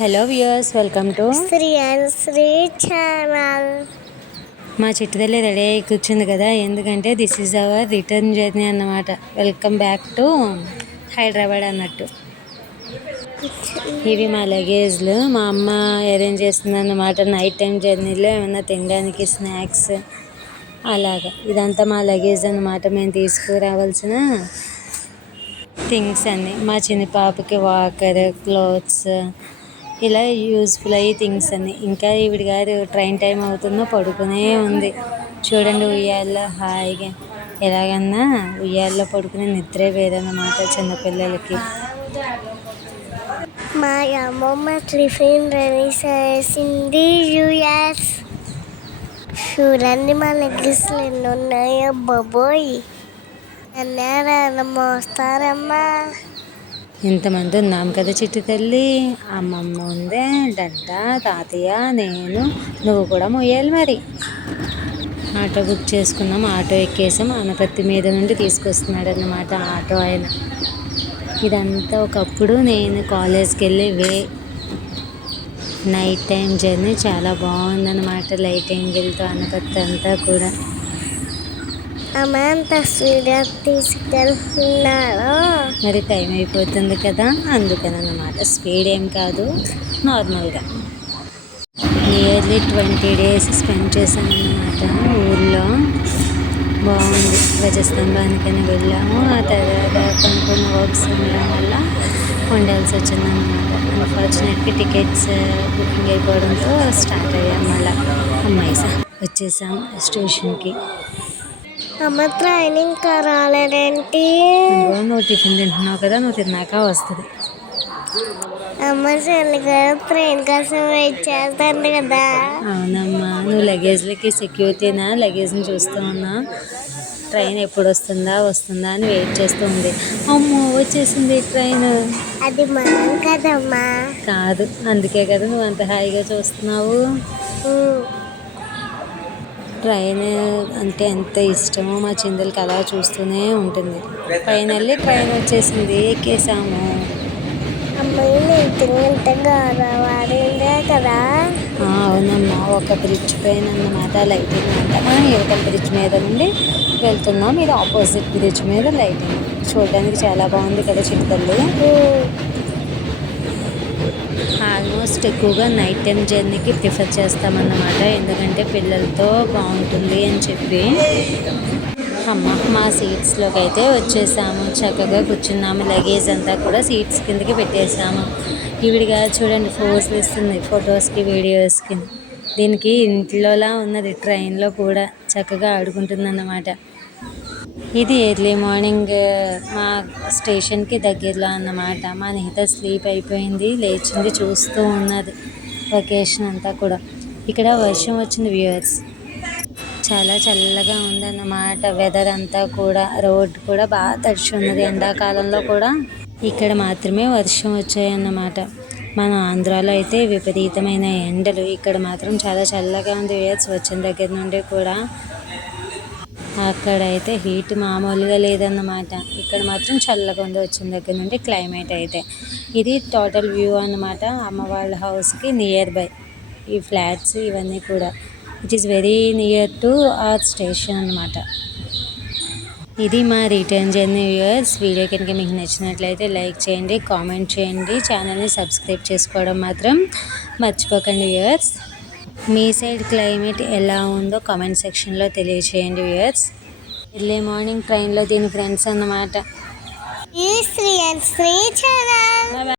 Hello viewers, welcome to Sri and Sri channel. మా చిట్టు తల్లి రెడీ అయ్యి కూర్చుంది కదా, ఎందుకంటే this is our return journey అన్నమాట. వెల్కమ్ బ్యాక్ టు హైదరాబాద్ అన్నట్టు. ఇవి మా లగేజ్లు మా అమ్మ అరేంజ్ చేస్తుంది అన్నమాట. నైట్ టైం జర్నీలో ఏమన్నా తినడానికి స్నాక్స్ అలాగా. ఇదంతా మా లగేజ్ అన్నమాట. మేము తీసుకురావాల్సిన థింగ్స్ అన్నీ. మా చిన్న పాపకి వాకర్, క్లోత్స్, ఇలా యూజ్ఫుల్ అయ్యే థింగ్స్ అన్నీ. ఇంకా ఈవిడ గారు ట్రైన్ టైం అవుతుందో పడుకునే ఉంది. చూడండి, ఉయ్యాల్లో హాయిగా ఎలాగన్నా ఉయ్యాల్లో పడుకునే నిద్రే వేరన్నమాట చిన్నపిల్లలకి. మా అమ్మమ్మ టిఫిన్ రెడీ చేసింది. యూఎస్ చూడండి మా లెగ్గిస్లు ఎన్ని ఉన్నాయో బాబోయ్. అన్నారమ్మ వస్తారమ్మా. ఇంతమంది ఉన్నాం కదా చిట్టు తల్లి. అమ్మమ్మ ఉందే, డంట, తాతయ్య, నేను, నువ్వు కూడా మొయ్యాలి మరి. ఆటో బుక్ చేసుకున్నాం, ఆటో ఎక్కేసాం. ఆనపత్తి మీద నుండి తీసుకొస్తున్నాడు అన్నమాట ఆటో ఆయన. ఇదంతా ఒకప్పుడు నేను కాలేజ్కి వెళ్ళే నైట్ టైం జర్నీ చాలా బాగుందన్నమాట. లైట్ యాంగిల్తో ఆనపత్తి అంతా కూడా. అమ్మ అంత స్పీడ్గా తీసుకెళ్తున్నారు. మరి టైం అయిపోతుంది కదా, అందుకనమాట. స్పీడ్ ఏం కాదు, నార్మల్గా. నియర్లీ 20 days స్పెండ్ చేశానన్నమాట ఊర్లో. బాగుంది. ధ్వజస్తంభానికని వెళ్ళాము. ఆ తర్వాత కొన్ని వర్క్స్ ఉండడం వల్ల ఉండాల్సి వచ్చిందన్నమాట. అన్ఫార్చునేట్గా టికెట్స్ బుకింగ్ అయిపోవడంతో స్టార్ట్ అయ్యాం మళ్ళీ. అమ్మాయి వచ్చేసాం స్టేషన్కి. అమ్మ ట్రైన్ ఇంకా రాలేదేంటి? నువ్వు టిఫిన్ తింటున్నావు కదా, నువ్వు తిన్నాక వస్తుంది. అమ్మ చెల్లిగా ట్రైన్ కోసం వెయిట్ చేస్తాను కదా. అవునమ్మా, నువ్వు లగేజ్లకి సెక్యూరిటీనా, లగేజ్ని చూస్తూ ఉన్నా. ట్రైన్ ఎప్పుడు వస్తుందా అని వెయిట్ చేస్తూ ఉంది. అమ్మో వచ్చేసింది ట్రైన్. అది మనం కదమ్మా. కాదు, అందుకే కదా నువ్వు అంత హాయిగా చూస్తున్నావు. ట్రైన్ అంటే ఎంత ఇష్టమో మా చిందలకి, అలా చూస్తూనే ఉంటుంది. ఫైనల్లీ ట్రైన్ వచ్చేసింది, ఎక్కేసాము. అమ్మాయి వాడిందే కదా. అవునమ్మా, ఒక బ్రిడ్జ్ పైన అన్నమాట లైటింగ్ అంట. మనం యువతల బ్రిడ్జ్ మీద నుండి వెళ్తున్నాం, ఇది ఆపోజిట్ బ్రిడ్జ్ మీద లైటింగ్. చూడడానికి చాలా బాగుంది కదా చిట్టుతల్లి. ఆల్మోస్ట్ ఎక్కువగా నైట్ టైం జర్నీకి ప్రిఫర్ చేస్తామన్నమాట, ఎందుకంటే పిల్లలతో బాగుంటుంది అని చెప్పి. మా సీట్స్లోకి అయితే వచ్చేసాము. చక్కగా కూర్చున్నాము. లగేజ్ అంతా కూడా సీట్స్ కిందకి పెట్టేసాము. ఈవిడిగా చూడండి ఫోర్స్ ఇస్తుంది ఫొటోస్కి, వీడియోస్కి. దీనికి ఇంట్లోలా ఉన్నది, ట్రైన్లో కూడా చక్కగా ఆడుకుంటుందన్నమాట. ఇది ఎర్లీ మార్నింగ్ మా స్టేషన్కి దగ్గరలో అన్నమాట. మా నిహిత స్లీప్ అయిపోయింది, లేచింది, చూస్తూ ఉన్నది వెకేషన్ అంతా కూడా. ఇక్కడ వర్షం వచ్చింది వ్యూయర్స్. చాలా చల్లగా ఉందన్నమాట వెదర్ అంతా కూడా. రోడ్ కూడా బాగా తడిచి ఉన్నది. ఎండాకాలంలో కూడా ఇక్కడ మాత్రమే వర్షం వచ్చాయన్నమాట. మన ఆంధ్రాలో అయితే విపరీతమైన ఎండలు, ఇక్కడ మాత్రం చాలా చల్లగా ఉంది వ్యూయర్స్. వచ్చిన దగ్గర నుండి కూడా అక్కడైతే హీట్ మామూలుగా లేదన్నమాట. ఇక్కడ మాత్రం చల్లగా ఉంది వచ్చిన దగ్గర నుండి క్లైమేట్ అయితే. ఇది టోటల్ వ్యూ అన్నమాట. అమ్మ వాళ్ళ హౌస్కి నియర్ బై ఈ ఫ్లాట్స్ ఇవన్నీ కూడా. It is very near to our station అన్నమాట. ఇది మా రిటర్న్ జర్నీ వ్యూయర్స్. వీడియో కనుక మీకు నచ్చినట్లయితే లైక్ చేయండి, కామెంట్ చేయండి, ఛానల్ని సబ్స్క్రైబ్ చేసుకోవడం మాత్రం మర్చిపోకండి వ్యూయర్స్. మీ సైడ్ క్లైమేట్ ఎలా ఉందో కామెంట్ సెక్షన్లో తెలియచేయండి వ్యూయర్స్. ఎర్లీ మార్నింగ్ ట్రైన్లో దీని ఫ్రెండ్స్ అన్నమాట. ఈ శ్రీ అండ్ శ్రీ ఛానల్.